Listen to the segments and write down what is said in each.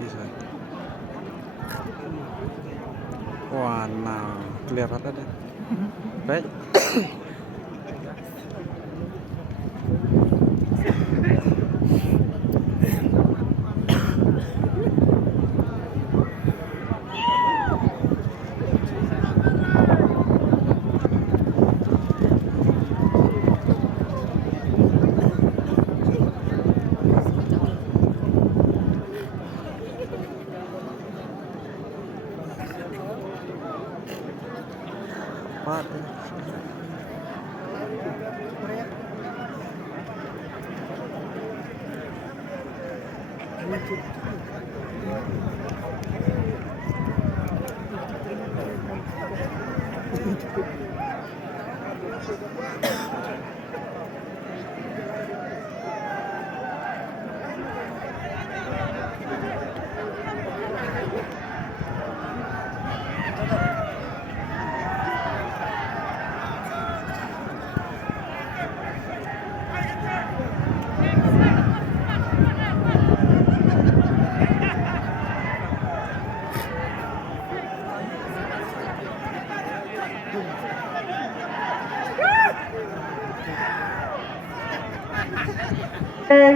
bisa. Wah, nah kelihatan deh. Baik. Apa tuh?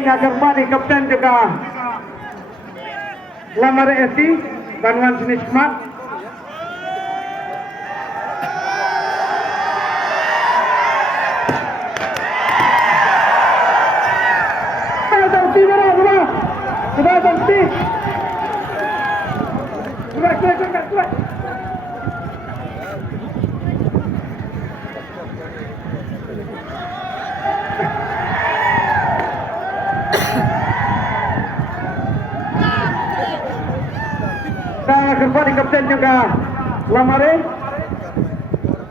Nagarmani Kapten juga Lamare FC Banwan Sinismat. Sudah berhenti. Sudah. Nagarmani Kapten juga Lamare